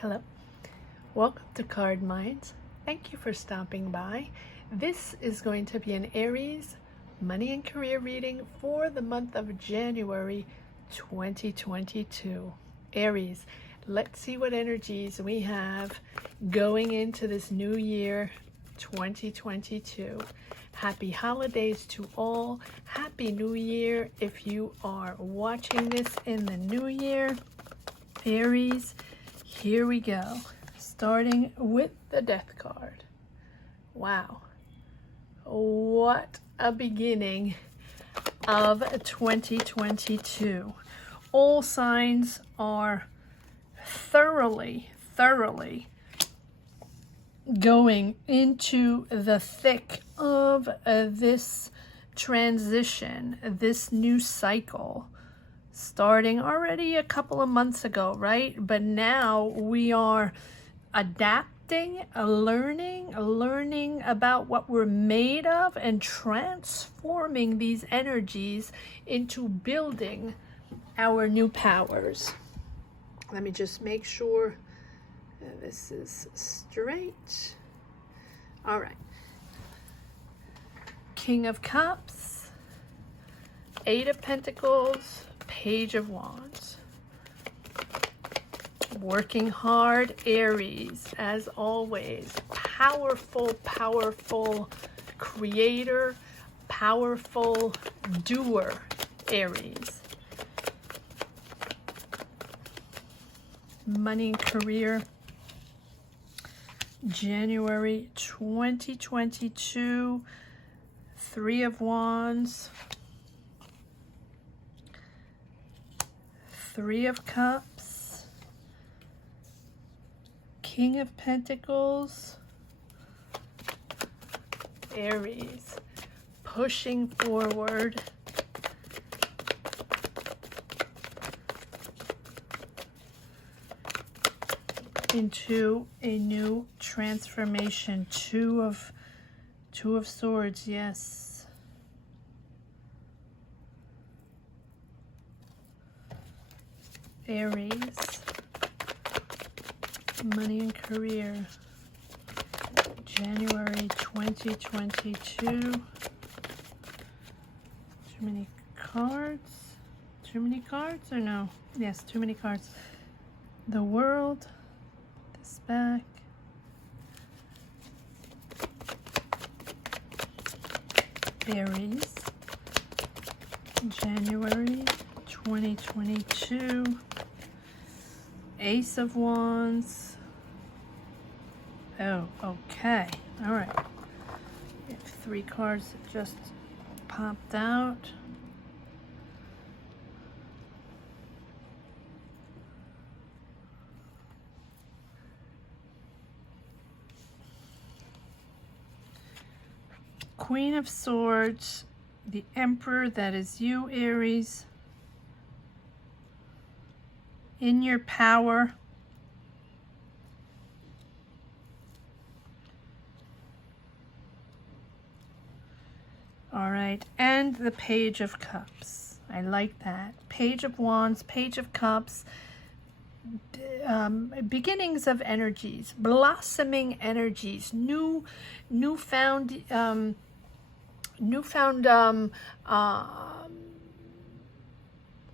Hello, welcome to Card Minds. Thank you for stopping by. This is going to be an Aries money and career reading for the month of January 2022. Aries, let's see what energies we have going into this new year 2022. Happy holidays to all. Happy New Year if you are watching this in the new year. Aries, here we go, starting with the Death card. Wow, what a beginning of 2022. All signs are thoroughly going into the thick of this transition, this new cycle. Starting already a couple of months ago, right? But now we are adapting, learning about what we're made of and transforming these energies into building our new powers. Let me just make sure this is straight. All right. King of Cups, Eight of Pentacles, Page of Wands. Working hard, Aries, as always. Powerful creator, powerful doer, Aries. Money and career, January 2022, Three of Wands, Three of Cups, King of Pentacles, Aries, pushing forward, into a new transformation. Two of Swords, yes. Aries, money and career, January 2022. Too many cards? Too many cards or no? Yes, too many cards. The World, put this back. Aries, January 2022. Ace of Wands. Oh, okay. All right. We have three cards that just popped out. Queen of Swords, the Emperor, that is you, Aries. In your power. All right, and the Page of Cups. I like that. Page of Wands, Page of Cups. Beginnings of energies, blossoming energies, newfound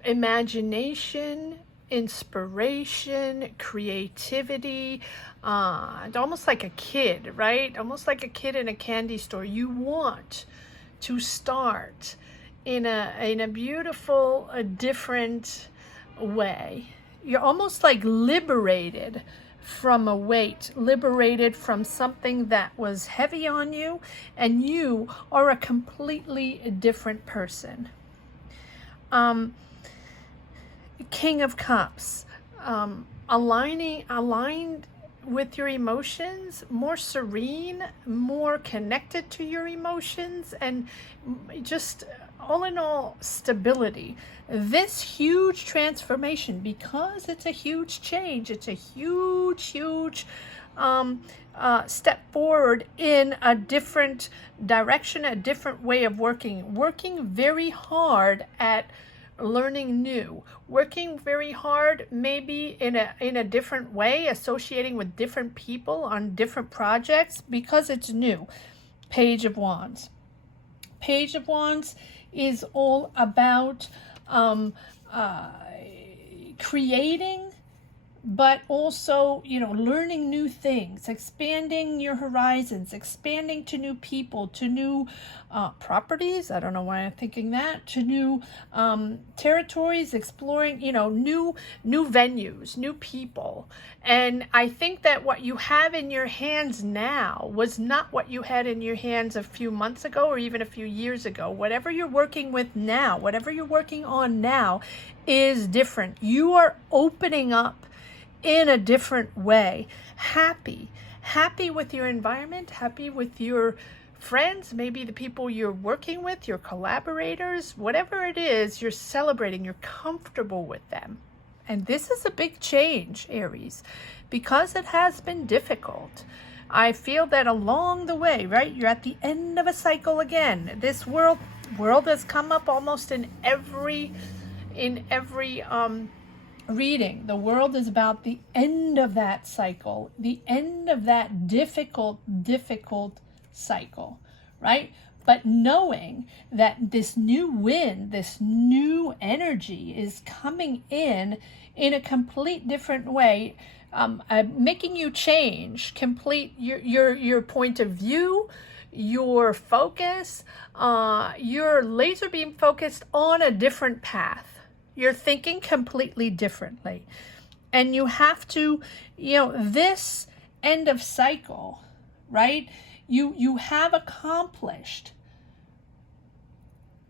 imagination, inspiration, creativity, almost like a kid, right? Almost like a kid in a candy store. You want to start in a beautiful, different way. You're almost like liberated from a weight, liberated from something that was heavy on you, and you are a completely different person. King of Cups, aligned with your emotions, more serene, more connected to your emotions, and just all in all, stability. This huge transformation, because it's a huge change, it's a huge step forward in a different direction, a different way of working very hard at learning new, working very hard, maybe in a different way, associating with different people on different projects because it's new. Page of Wands. Page of Wands is all about creating, but also, learning new things, expanding your horizons, expanding to new people, to new properties. I don't know why I'm thinking that. To new territories, exploring, new venues, new people. And I think that what you have in your hands now was not what you had in your hands a few months ago or even a few years ago. Whatever you're working with now, whatever you're working on now is different. You are opening up in a different way. Happy with your environment, happy with your friends, maybe the people you're working with, your collaborators, whatever it is, you're celebrating, you're comfortable with them. And this is a big change, Aries, because it has been difficult. I feel that along the way, right, you're at the end of a cycle again. This world has come up almost in every reading. The world is about the end of that cycle, the end of that difficult cycle, right? But knowing that this new wind, this new energy is coming in a complete different way, making you change your point of view, your focus, your laser beam focused on a different path. You're thinking completely differently. And you have to, this end of cycle, right? You have accomplished.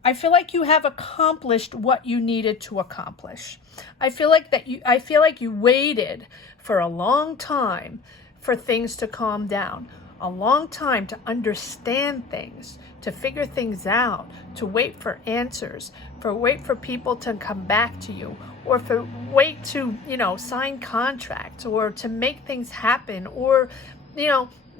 I feel like you have accomplished what you needed to accomplish. I feel like you waited for a long time for things to calm down. A long time to understand things, to figure things out, to wait for answers, wait for people to come back to you, or wait to, sign contracts, or to make things happen, or,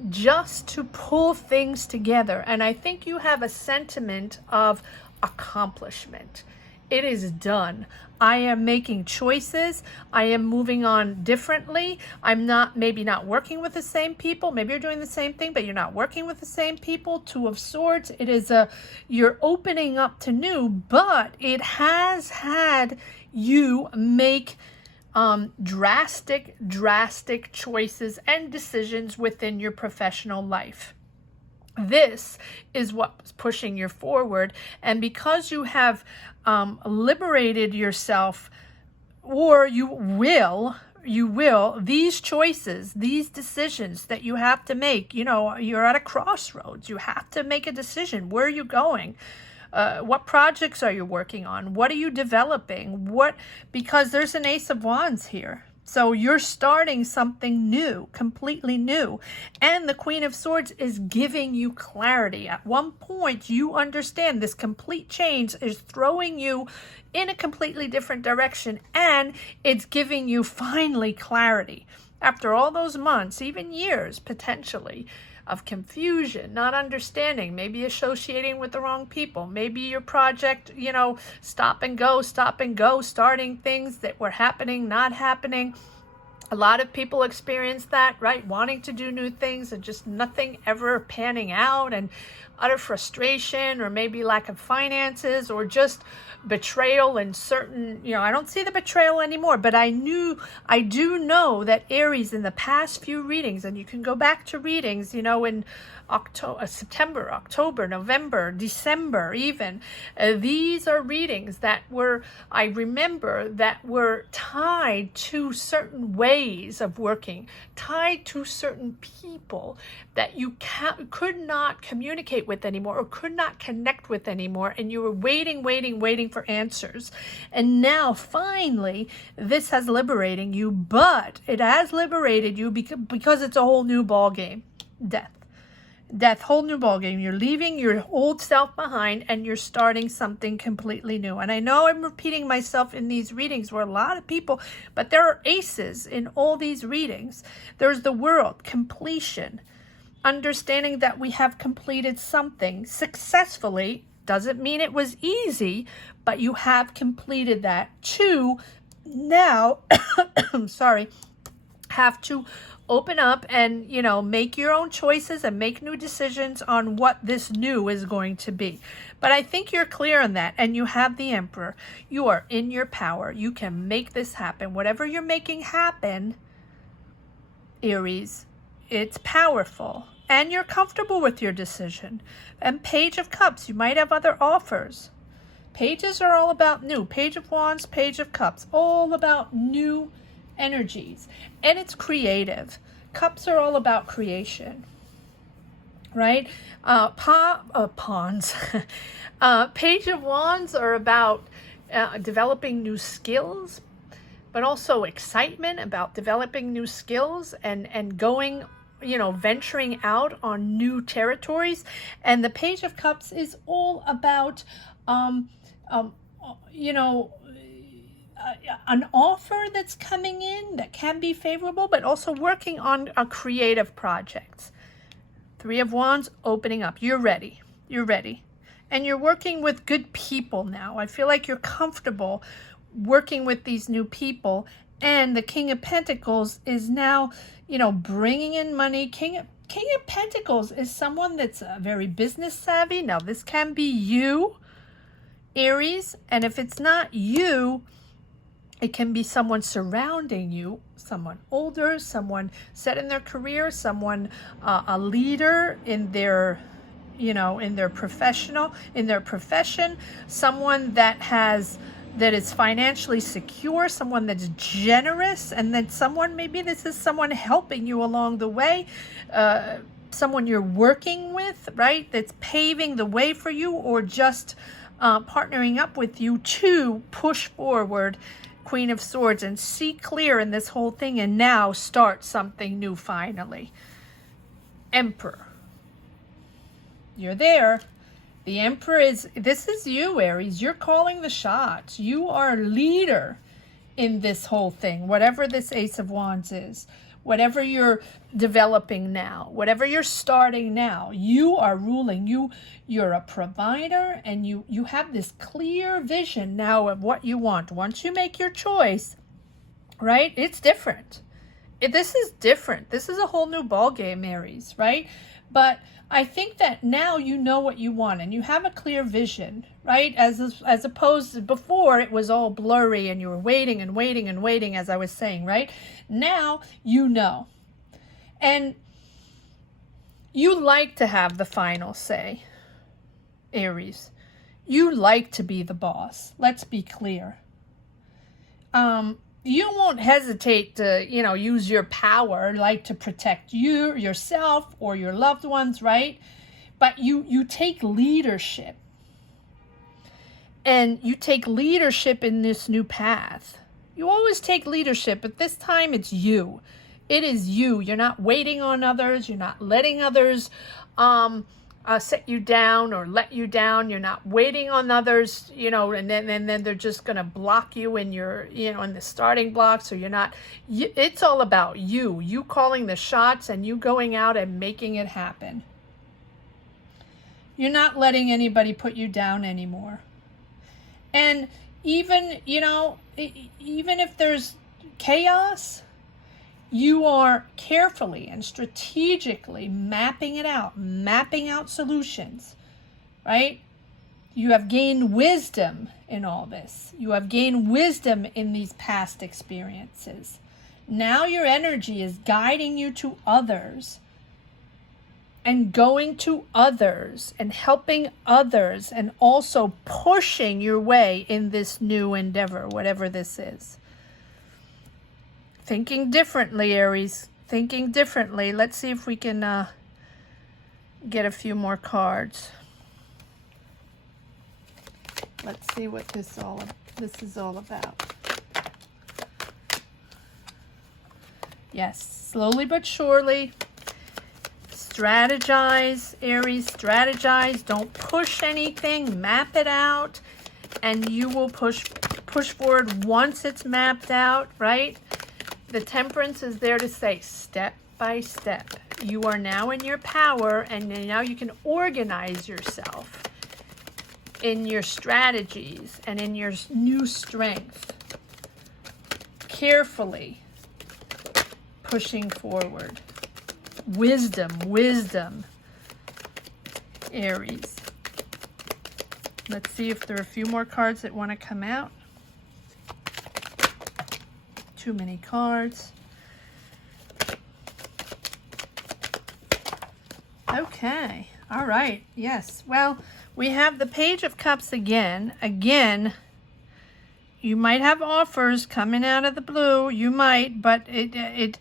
just to pull things together. And I think you have a sentiment of accomplishment. It is done. I am making choices. I am moving on differently. I'm maybe not working with the same people. Maybe you're doing the same thing, but you're not working with the same people. Two of Swords. It is you're opening up to new, but it has had you make drastic choices and decisions within your professional life. This is what's pushing you forward. And because you have liberated yourself, or you will, these choices, these decisions that you have to make, you're at a crossroads. You have to make a decision. Where are you going? What projects are you working on? What are you developing? Because there's an Ace of Wands here. So you're starting something new, completely new. And the Queen of Swords is giving you clarity. At one point, you understand this complete change is throwing you in a completely different direction, and it's giving you finally clarity. After all those months, even years, potentially, of confusion, not understanding, maybe associating with the wrong people, maybe your project, stop and go, starting things that were happening, not happening. A lot of people experience that, right? Wanting to do new things and just nothing ever panning out, and utter frustration, or maybe lack of finances, or just betrayal in certain, I don't see the betrayal anymore, but I do know that Aries, in the past few readings, and you can go back to readings, in September, October, November, December even, these are readings that were tied to certain ways of working, tied to certain people that you could not communicate with anymore, or could not connect with anymore, and you were waiting for answers. And now finally this has liberating you, but it has liberated you because it's a whole new ball game. Death, whole new ball game. You're leaving your old self behind, and you're starting something completely new. And I know I'm repeating myself in these readings where a lot of people, but there are aces in all these readings. There's the World, completion, understanding that we have completed something successfully, Doesn't mean it was easy, but you have completed that. To now, sorry, have to open up and, you know, make your own choices and make new decisions on what this new is going to be. But I think you're clear on that, and you have the Emperor. You are in your power. You can make this happen. Whatever you're making happen, Aries, it's powerful, and you're comfortable with your decision. And Page of Cups, you might have other offers. Pages are all about new. Page of Wands, Page of Cups, all about new energies, and it's creative. Cups are all about creation, right? Pawns. Page of Wands are about developing new skills, but also excitement about developing new skills and going, you know, venturing out on new territories. And the Page of Cups is all about you know, an offer that's coming in that can be favorable, but also working on a creative projects. Three of Wands, opening up. You're ready. You're ready. And you're working with good people now. I feel like you're comfortable working with these new people. And the King of Pentacles is now, you know, bringing in money. King of Pentacles is someone that's very business savvy. Now, this can be you, Aries. And if it's not you, it can be someone surrounding you, someone older, someone set in their career, someone, a leader in their, you know, in their profession, someone that is financially secure, someone that's generous, and then someone, maybe this is someone helping you along the way, someone you're working with, right, that's paving the way for you, or just partnering up with you to push forward, Queen of Swords, and see clear in this whole thing and now start something new finally. Emperor. You're there. The Emperor this is you, Aries. You're calling the shots. You are a leader in this whole thing, whatever this Ace of Wands is. Whatever you're developing now, whatever you're starting now, you are ruling. You're a provider, and you have this clear vision now of what you want. Once you make your choice, right? It's different. This is different. This is a whole new ball game, Aries, right? But I think that now you know what you want and you have a clear vision, right? As opposed to before, it was all blurry and you were waiting and waiting and waiting, as I was saying, right? Now you know. And you like to have the final say, Aries. You like to be the boss. Let's be clear. You won't hesitate to, you know, use your power, like to protect yourself or your loved ones, right? But you take leadership. And you take leadership in this new path. You always take leadership, but this time it's you. It is you. You're not waiting on others. You're not letting others set you down or let you down. You're not waiting on others, you know, and then they're just going to block you in your, you know, in the starting blocks. So you're not, it's all about you calling the shots and you going out and making it happen. You're not letting anybody put you down anymore. And even, you know, even if there's chaos, you are carefully and strategically mapping it out, mapping out solutions, right? You have gained wisdom in all this. You have gained wisdom in these past experiences. Now your energy is guiding you to others and going to others and helping others and also pushing your way in this new endeavor, whatever this is. Thinking differently, Aries. Thinking differently. Let's see if we can get a few more cards. Let's see what this is all about. Yes, slowly but surely. Strategize, Aries. Strategize. Don't push anything. Map it out, and you will push forward once it's mapped out, right? The Temperance is there to say step by step. You are now in your power, and now you can organize yourself. in your strategies and in your new strength. Carefully pushing forward. Wisdom, wisdom, Aries. Let's see if there are a few more cards that want to come out. Too many cards. Okay. All right. Yes. Well, we have the Page of Cups again. Again, you might have offers coming out of the blue. You might, but it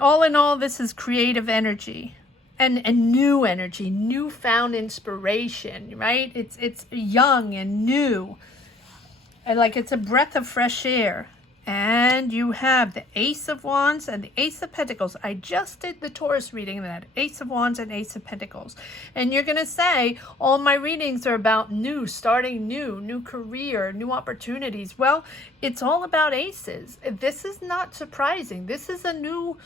all in all, this is creative energy and new energy, newfound inspiration, right? It's young and new, and like it's a breath of fresh air. And you have the Ace of Wands and the Ace of Pentacles. I just did the Taurus reading of that. Ace of Wands and Ace of Pentacles. And you're going to say, all my readings are about new, starting new career, new opportunities. Well, it's all about aces. This is not surprising. This is a new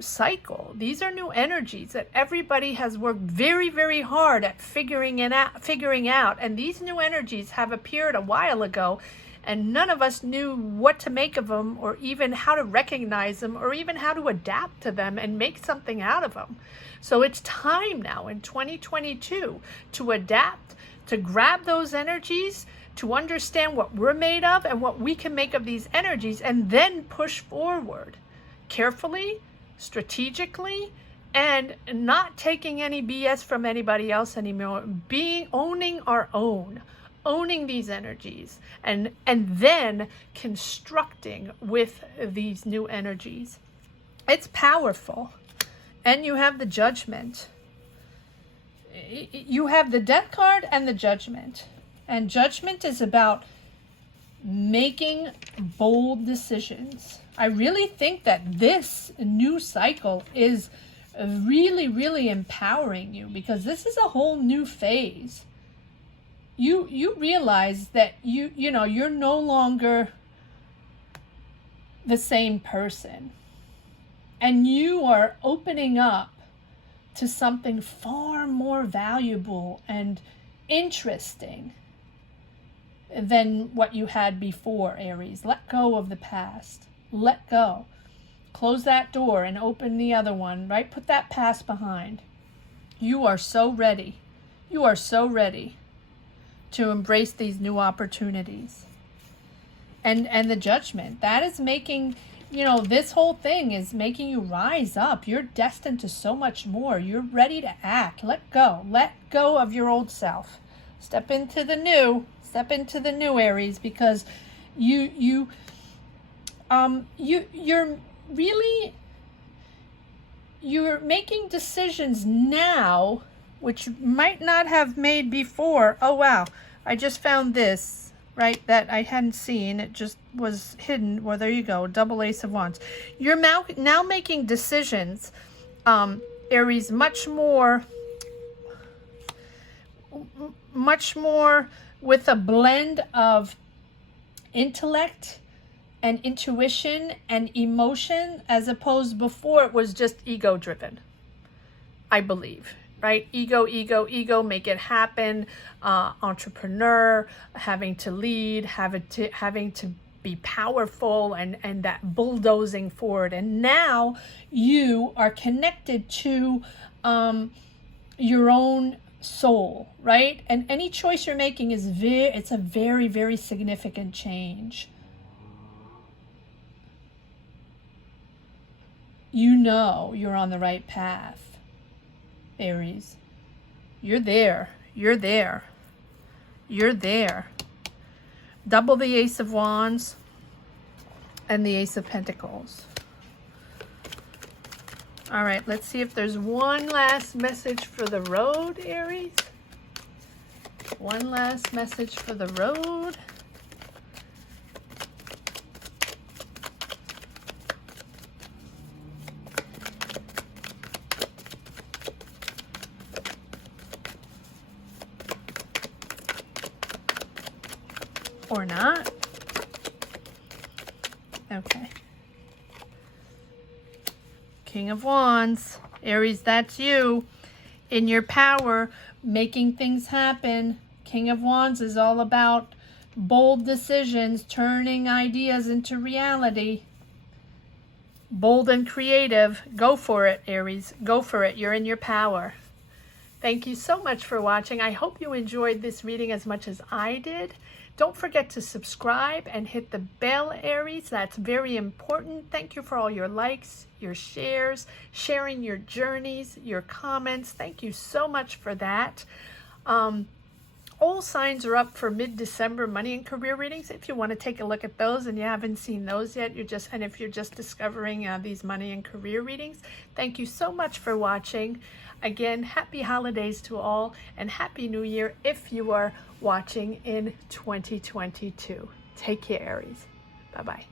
cycle. These are new energies that everybody has worked very, very hard at figuring out. And these new energies have appeared a while ago, and none of us knew what to make of them, or even how to recognize them, or even how to adapt to them and make something out of them. So it's time now in 2022 to adapt, to grab those energies, to understand what we're made of and what we can make of these energies, and then push forward carefully, strategically, and not taking any BS from anybody else anymore. Owning our own. Owning these energies and then constructing with these new energies. It's powerful. And you have the Judgment. You have the Death card and the Judgment. And Judgment is about making bold decisions. I really think that this new cycle is really, really empowering you, because this is a whole new phase. You realize that you're no longer the same person, and you are opening up to something far more valuable and interesting than what you had before, Aries. Let go of the past. Let go. Close that door and open the other one, right? Put that past behind. You are so ready. You are so ready to embrace these new opportunities. And the Judgment, that is making, this whole thing is making you rise up. You're destined to so much more. You're ready to act. Let go of your old self. Step into the new, Aries, because you're making decisions now which might not have made before. Oh, wow. I just found this, right, that I hadn't seen. It just was hidden. Well, there you go. Double Ace of Wands. You're now making decisions, Aries, much more with a blend of intellect and intuition and emotion, as opposed before it was just ego driven, I believe. Right? Ego, make it happen. Entrepreneur, having to lead, having to be powerful, and that bulldozing forward. And now you are connected to your own soul, right? And any choice you're making it's a very, very significant change. You're on the right path. Aries, you're there. Double the Ace of Wands and the Ace of Pentacles. All right, let's see if there's one last message for the road, Aries. One last message for the road. Or not. Okay. King of Wands. Aries, that's you. In your power, making things happen. King of Wands is all about bold decisions, turning ideas into reality. Bold and creative. Go for it, Aries. Go for it. You're in your power. Thank you so much for watching. I hope you enjoyed this reading as much as I did. Don't forget to subscribe and hit the bell, Aries. That's very important. Thank you for all your likes, your shares, sharing your journeys, your comments. Thank you so much for that. All signs are up for mid-December money and career readings. If you want to take a look at those and you haven't seen those yet, if you're just discovering these money and career readings, thank you so much for watching. Again, happy holidays to all and happy new year if you are watching in 2022. Take care, Aries. Bye-bye.